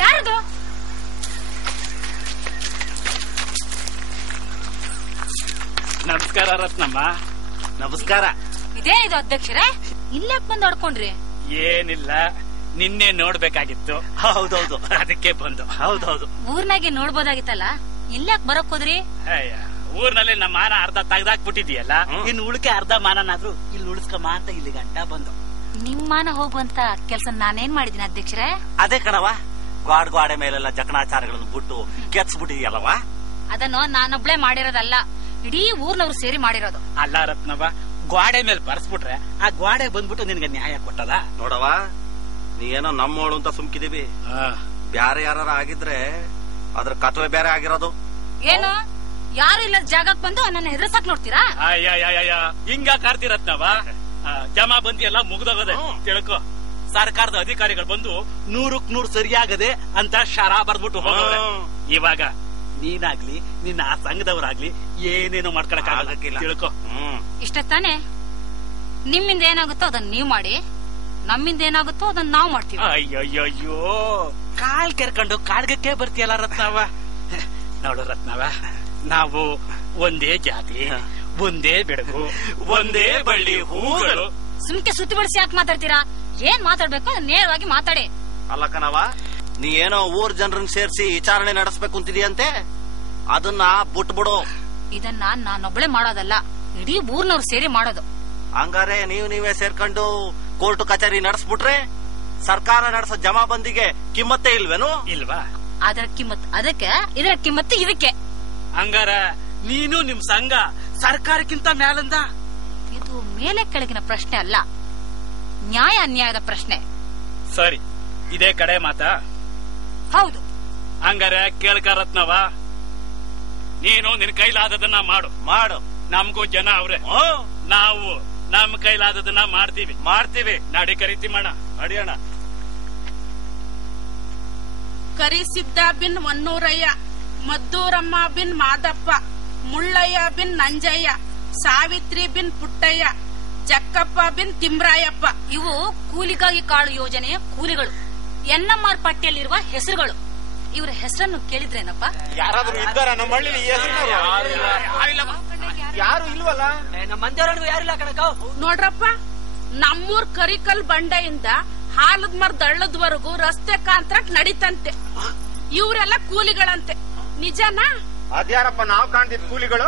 ಯಾರದು? ನಮಸ್ಕಾರ ರತ್ನಮ್ಮ. ನಮಸ್ಕಾರ. ಇದೇ ಇದು ಅಧ್ಯಕ್ಷರೇ, ಇಲ್ಲಾಕ್ ಬಂದು ಹೊಡ್ಕೊಂಡ್ರಿ? ಏನಿಲ್ಲ, ನಿನ್ನೆ ನೋಡ್ಬೇಕಾಗಿತ್ತು. ಹೌದೌದು, ಅದಕ್ಕೆ ಬಂದು. ಹೌದೌದು. ಊರ್ನಾಗೆ ನೋಡ್ಬೋದಾಗಿತ್ತಲ್ಲ, ಇಲ್ಲಾಕ್ ಬರಕ್ ಹೋದ್ರಿ? ಊರ್ನಲ್ಲಿ ನಮ್ಮ ಮಾನ ಅರ್ಧ ತೆಗ್ದಾಕ್ಬಿಟ್ಟಿದೀಯಲ್ಲ, ಇನ್ನು ಉಳಿಕೆ ಅರ್ಧ ಮಾನನಾದ್ರೂ ಇಲ್ಲಿ ಉಳಿಸ್ಕಮ್ಮ ಅಂತ ಇಲ್ಲಿ ಗಂಟ ಬಂದು. ನಿಮ್ ಮಾನ ಹೋಗುವಂತ ಕೆಲ್ಸ ನಾನೇನ್ ಮಾಡಿದೀನಿ ಅಧ್ಯಕ್ಷರೇ? ಅದೇ ಕಣವ, ಗೋಡೆ ಮೇಲೆಲ್ಲ ಜಕಣಾಚಾರಗಳನ್ನು ಬಿಟ್ಟು ಕೆತ್ಸ್ಬಿಟ್ಟಿದೆಯಲ್ಲವ. ಅದನ್ನು ನಾನೊಬ್ಳೆ ಮಾಡಿರೋದಲ್ಲ, ಇಡೀ ಊರ್ನವ್ರು ಸೇರಿ ಮಾಡಿರೋದು. ಅಲ್ಲ ರತ್ನವ್ವ, ಗೋಡೆ ಮೇಲೆ ಬರ್ಸ್ಬಿಟ್ರೆ ಆ ಗೋಡೆ ಬಂದ್ಬಿಟ್ಟು ನಿನ್ಗೆ ನ್ಯಾಯ ಕೊಟ್ಟದ? ನೋಡವ, ನೀ ಏನೋ ನಮ್ಮೋಳು ಅಂತ ಸುಮ್ಕಿದೀವಿ. ಬ್ಯಾರೆ ಯಾರ ಆಗಿದ್ರೆ ಅದ್ರ ಕತ್ವೆ ಬೇರೆ ಆಗಿರೋದು. ಏನು, ಯಾರು ಇಲ್ಲ ಜಾಗಕ್ ಬಂದು ನನ್ನ ಹೆದರ್ಸಕ್ ನೋಡ್ತೀರಾ? ಹಿಂಗ ಕಾರ್ತಿ ರತ್ನವ್ವ, ಜಮಾ ಬಂದಿ ಎಲ್ಲ ಮುಗ್ದೋಗದೆ ತಿಳ್ಕೊ. ಸರ್ಕಾರದ ಅಧಿಕಾರಿಗಳು ಬಂದು 100% ಸರಿಯಾಗದೆ ಅಂತ ಶರಾ ಬರ್ದ್ಬಿಟ್ಟು ಹೋಗೋರೆ. ಇವಾಗ ನೀನಾಗ್ಲಿ ನಿನ್ನ ಆ ಸಂಘದವರಾಗ್ಲಿ ಏನೇನು ಮಾಡ್ಕೊಳಕ್ ಆಗಕ್ಕಿಲ್ಲ, ತಿಳ್ಕೊ. ಇಷ್ಟ ತಾನೆ? ನಿಮ್ಮಿಂದ ಏನಾಗುತ್ತೋ ಅದನ್ನ ನೀವ್ ಮಾಡಿ, ನಮ್ಮಿಂದ ಏನಾಗುತ್ತೋ ಅದನ್ನ ನಾವ್ ಮಾಡ್ತೀವಿ. ಅಯ್ಯಯ್ಯೋ, ಕಾಲ್ ಕೆರ್ಕೊಂಡು ಕಾಡ್ಗಕ್ಕೆ ಬರ್ತೀಯಲ್ಲ ರತ್ನವ್ವ. ನೋಡು ರತ್ನವ್ವ, ನಾವು ಒಂದೇ ಜಾತಿ, ಒಂದೇ ಬೆಳಗು, ಒಂದೇ ಬಳ್ಳಿ ಹೂಗಳು. ಸುಮ್ಕೆ ಸುತ್ತಿ ಬಳಸಿ ಯಾಕೆ ಮಾತಾಡ್ತೀರಾ? ಏನ್ ಮಾತಾಡ್ಬೇಕು ನೇರವಾಗಿ ಮಾತಾಡಿ. ಅಲ್ಲ ಕಣವ, ನೀ ಏನೋ ಊರ್ ಜನರನ್ನ ಸೇರಿಸಿ ವಿಚಾರಣೆ ನಡೆಸ್ಬೇಕು ಅಂತಿದೀಯಂತೆ, ಅದನ್ನ ಬಿಟ್ಬಿಡು. ಇದನ್ನ ನಾನೊಬ್ಳೆ ಮಾಡೋದಲ್ಲ, ಇಡೀ ಊರ್ನವ್ರು ಸೇರಿ ಮಾಡೋದು. ಹಂಗಾರೆ ನೀವೇ ಸೇರ್ಕೊಂಡು ಕೋರ್ಟ್ ಕಚೇರಿ ನಡೆಸ್ಬಿಟ್ರೆ ಸರ್ಕಾರ ನಡೆಸೋ ಜಮಾಬಂದಿಗೆ ಕಿಮ್ಮತ್ತೇ ಇಲ್ವೇನು? ಇಲ್ವಾ? ಅದರ ಕಿಮ್ಮತ್ ಅದಕ್ಕೆ, ಇದರ ಕಿಮ್ಮತ್ತು ಇದಕ್ಕೆ. ಹಂಗಾರ ನೀನು ನಿಮ್ ಸಂಘ ಸರ್ಕಾರಕ್ಕಿಂತ ಮೇಲಂದ? ಇದು ಮೇಲೆ ಕೆಳಗಿನ ಪ್ರಶ್ನೆ ಅಲ್ಲ, ನ್ಯಾಯ ಅನ್ಯಾಯದ ಪ್ರಶ್ನೆ. ಸರಿ, ಇದೇ ಕಡೆ ಮಾತಾ? ಹೌದು. ಹಂಗಾರೆ ಕೇಳ್ಕ ರತ್ನವ, ನೀನು ನಿನ್ ಕೈಲಾದದನ್ನ ಮಾಡು. ನಮ್ಗೂ ಜನ ಅವ್ರೆ, ನಾವು ನಮ್ ಕೈಲಾದದನ್ನ ಮಾಡ್ತೀವಿ. ನಾಡಿ ಕರಿತೀಮಣ್ಣ, ಅಡಿಯೋಣ. ಕರಿಸಿದ್ದ ಬಿನ್ ವನ್ನೂರಯ್ಯ, ಮದ್ದೂರಮ್ಮ ಬಿನ್ ಮಾದಪ್ಪ, ಮುಳ್ಳಯ್ಯ ಬಿನ್ ನಂಜಯ್ಯ, ಸಾವಿತ್ರಿ ಬಿನ್ ಪುಟ್ಟಯ್ಯ, ಜಕ್ಕಪ್ಪ ಬಿನ್ ತಿಮ್ರಾಯಪ್ಪ. ಇವು ಕೂಲಿಗಾಗಿ ಕಾಳು ಯೋಜನೆಯ ಕೂಲಿಗಳು, ಎನ್ಎಂಆರ್ ಪಟ್ಟಿಯಲ್ಲಿರುವ ಹೆಸರುಗಳು. ಇವರ ಹೆಸರನ್ನು ಕೇಳಿದ್ರೇನಪ್ಪ? ಯಾರಾದ್ರೂ ಇದ್ದಾರ ನಮ್ಮ ಹಳ್ಳಿ ಯಾರು ಇಲ್ವಲ್ಲ? ನಮ್ಮ ಮಂದಿಯವರೆಗೂ ಯಾರಿಲ್ಲ ಕಣಕ. ನೋಡ್ರಪ್ಪ, ನಮ್ಮೂರ್ ಕರಿಕಲ್ ಬಂಡೆಯಿಂದ ಹಾಲದ ಮರದ ಹಳ್ಳದವರೆಗೂ ರಸ್ತೆ ಕಾಂಟ್ರಾಕ್ಟ್ ನಡೀತಂತೆ. ಇವರೆಲ್ಲ ಕೂಲಿಗಳಂತೆ, ನಿಜನಾ? ಅದ್ಯಾರಪ್ಪ ನಾವು ಕಾಣ್ತಿದ್ ಕೂಲಿಗಳು?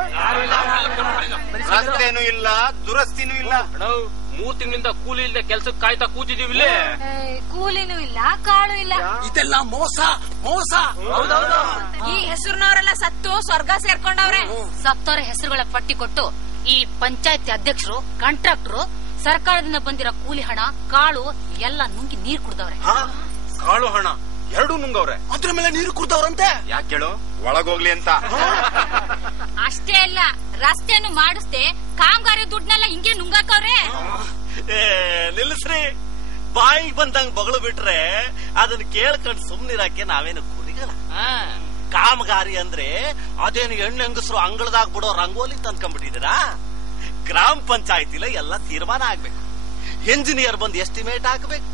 ರಸ್ತೆನೂ ಇಲ್ಲ, ದುರಸ್ತಿನೂ ಇಲ್ಲ. 3 ತಿಂಗಳಿಂದ ಕೂಲಿ ಇಲ್ಲದೆ ಕೆಲ್ಸಕ್ಕೆ ಕಾಯ್ತಾ ಕೂತಿದೀವಿ. ಕೂಲಿನೂ ಇಲ್ಲ, ಕಾಳು ಇಲ್ಲ. ಇದೆಲ್ಲ ಮೋಸ ಮೋಸ. ಈ ಹೆಸರಿನವರೆಲ್ಲ ಸತ್ತು ಸ್ವರ್ಗ ಸೇರ್ಕೊಂಡವ್ರೆ. ಸತ್ತವರ ಹೆಸರುಗಳ ಪಟ್ಟಿ ಕೊಟ್ಟು ಈ ಪಂಚಾಯತಿ ಅಧ್ಯಕ್ಷರು, ಕಾಂಟ್ರಾಕ್ಟರು ಸರ್ಕಾರದಿಂದ ಬಂದಿರೋ ಕೂಲಿ ಹಣ, ಕಾಳು ಎಲ್ಲ ನುಂಗಿ ನೀರ್ ಕುಡ್ದವ್ರೆ. ಕಾಳು ಹಣ ಎರಡು ನುಂಗವ್ರೆ. ಅದ್ರ ಮೇಲೆ ನೀರು ಕುಡ್ದವ್ರಂತೆ. ಯಾಕೆ ಹೇಳು, ಒಳಗೋಗ್ಲಿ ಅಂತ. ಅಷ್ಟೇ ಅಲ್ಲ, ರಸ್ತೆಯನ್ನು ಮಾಡಿಸ್ದೆ ಕಾಮಗಾರಿ ದುಡ್ಡನ್ನೆಲ್ಲ ಹಿಂಗೆ ನುಂಗಾಕವ್ರೆ. ನಿಲ್ಲಿಸ್ರಿ, ಬಾಯಿಗೆ ಬಂದಂಗ್ ಬಗಳು ಬಿಟ್ರೆ ಅದನ್ನ ಕೇಳ್ಕೊಂಡ್ ಸುಮ್ನಿರಾಕೆ ನಾವೇನು ಕುರಿಗಲ್ಲ. ಕಾಮಗಾರಿ ಅಂದ್ರೆ ಅದೇನು ಹೆಣ್ಣಂಗಸರು ಅಂಗಳದಾಗ ಬಿಡೋ ರಂಗೋಲಿ ತಂದ್ಕೊಂಡ್ಬಿಟ್ಟಿದ್ದೀರಾ? ಗ್ರಾಮ ಪಂಚಾಯತಿಲ ಎಲ್ಲ ತೀರ್ಮಾನ ಆಗ್ಬೇಕು. ಎಂಜಿನಿಯರ್ ಬಂದು ಎಸ್ಟಿಮೇಟ್ ಹಾಕಬೇಕು.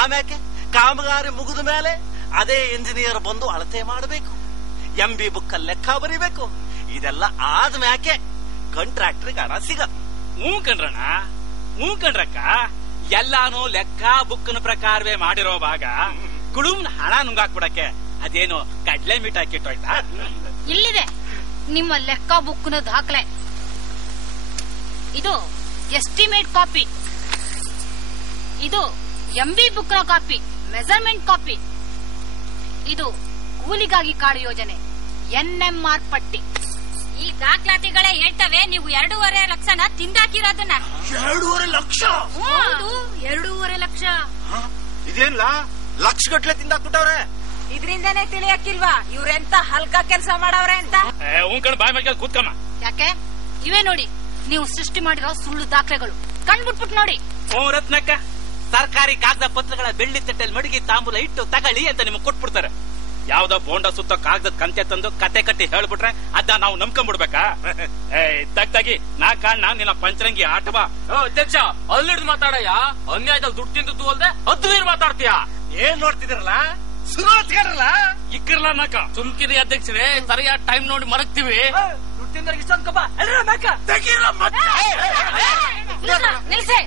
ಆಮ್ಯಾಕೆ ಕಾಮಗಾರಿ ಮುಗಿದ ಮೇಲೆ ಅದೇ ಇಂಜಿನಿಯರ್ ಬಂದು ಅಳತೆ ಮಾಡಬೇಕು. MB ಬುಕ್ ಅಲ್ಲಿ ಲೆಕ್ಕ ಬರಿಬೇಕು. ಇದೆಲ್ಲ ಆದ್ಮ್ಯಾಕೆ ಕಾಂಟ್ರಾಕ್ಟರ್ಗೆ ಹಣ ಸಿಗತ್ತೆ. ಹ್ಞೂ ಕಣ್ರಕ್ಕ, ಎಲ್ಲಾನು ಲೆಕ್ಕ ಬುಕ್ನ ಪ್ರಕಾರವೇ ಮಾಡಿರೋ ಭಾಗ ಗುಳುಮ್ನ ಹಣ ನುಂಗಾಕ್ಬಿಡಕ್ಕೆ ಅದೇನು ಕಡ್ಲೆ ಮೀಟ್ ಹಾಕಿಟ್ಟೋಯ್ತಾ? ಇಲ್ಲಿದೆ ನಿಮ್ಮ ಲೆಕ್ಕ ಬುಕ್ನ ದಾಖಲೆ. ಇದು ಎಸ್ಟಿಮೇಟ್ ಕಾಪಿ, ಇದು MB ಬುಕ್ನ ಕಾಪಿ, ಮೆಜರ್ಮೆಂಟ್ ಕಾಪಿ, ಇದು ಕೂಲಿಗಾಗಿ ಕಾಡು ಯೋಜನೆ NMR ಪಟ್ಟಿ. ಈ ದಾಖಲಾತಿಗಳೇ ಹೇಳ್ತವೆ ನೀವು 2.5 ಲಕ್ಷನ ತಿಂದಾಕಿರೋದನ್ನ. 2.5 ಲಕ್ಷ? ಹೌದು, 2.5 ಲಕ್ಷ. ಇದೇನ್ಲ ಲಕ್ಷ ಗಟ್ಲೆ ತಿಂದಾಕ್ಬಿಟ್ಟವ್ರೆ. ಇದ್ರಿಂದಾನೇ ತಿಳಿಯಕ್ಕಿಲ್ವಾ ಇವ್ರೆಂತ ಹಲ್ಕ ಕೆಲಸ ಮಾಡವ್ರೆ ಅಂತ? ಕಣ್ ಬಾಯ್ ಮೇಲೆ ಕೂತ್ಕಮ್ಮ. ಯಾಕೆ? ಇವೇ ನೋಡಿ ನೀವು ಸೃಷ್ಟಿ ಮಾಡಿರೋ ಸುಳ್ಳು ದಾಖಲೆಗಳು. ಕಣ್ಬಿಟ್ಬಿಟ್ಟು ನೋಡಿ. ರತ್ನಕ್ಕ, ಸರ್ಕಾರಿ ಕಾಗದ ಪತ್ರಗಳ ಬೆಳ್ಳಿ ತಟ್ಟೆಲ್ ಮಡಗಿ ತಾಂಬೂಲ ಇಟ್ಟು ತಗೊಳ್ಳಿ ಅಂತ ನಿಮ್ಗೆ ಕೊಟ್ಬಿಡ್ತಾರೆ. ಯಾವ್ದೋ ಬೋಂಡ ಸುತ್ತ ಕಾಗದ ಕಂತೆ ತಂದು ಕತೆ ಕಟ್ಟಿ ಹೇಳ್ಬಿಟ್ರೆ ಅದ ನಾವು ನಂಬ್ಕೊಂಡ್ಬಿಡ್ಬೇಕಾ? ತಗ್ತಾಗಿ ನಾ ಕಾರಣ ನಿನ್ನ ಪಂಚರಂಗಿ ಆಟವಾ. ಅಧ್ಯಕ್ಷ, ಅಲ್ಲಿಡ್ದು ಮಾತಾಡಯ್ಯ. ಅನ್ಯಾಯದಲ್ಲಿ ದುಡ್ಡು ತಿಂದು ಅಲ್ದೆ ಹದ್ದು ನೀರು ಮಾತಾಡ್ತೀಯ. ಏನ್ ನೋಡ್ತಿದಿರಲ್ಲ? ಶುರು ಹಚ್ಕಾರಲ್ಲ ಇಕ್ಕಿರ್ಲ ನಾಕ. ಸುಮ್ಕಿರಿ ಅಧ್ಯಕ್ಷರೇ, ಸರಿಯಾದ ಟೈಮ್ ನೋಡಿ ಮರಗ್ತೀವಿ. ದುಡ್ಡು ತಿಂದ್ರೆ ಇಷ್ಟೊಂದ್ಕಪ್ಪ ನಿಲ್ಸೆ.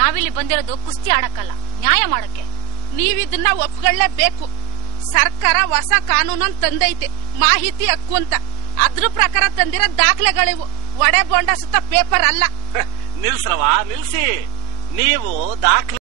ನಾವಿಲ್ಲಿ ಬಂದಿರೋದು ಕುಸ್ತಿ ಆಡಕ್ಕಲ್ಲ, ನ್ಯಾಯ ಮಾಡಕ್ಕೆ. ನೀವಿದನ್ನ ಒಪ್ಕೊಳ್ಳೇಬೇಕು. ಸರ್ಕಾರ ಹೊಸ ಕಾನೂನನ್ನು ತಂದೈತೆ, ಮಾಹಿತಿ ಹಕ್ಕು ಅಂತ. ಅದ್ರ ಪ್ರಕಾರ ತಂದಿರೋ ದಾಖಲೆಗಳಿವು, ಒಡೆ ಬೋಂಡ ಸುತ್ತ ಪೇಪರ್ ಅಲ್ಲ. ನಿಲ್ಸ್ರವಾ, ನಿಲ್ಸಿ. ನೀವು ದಾಖಲೆ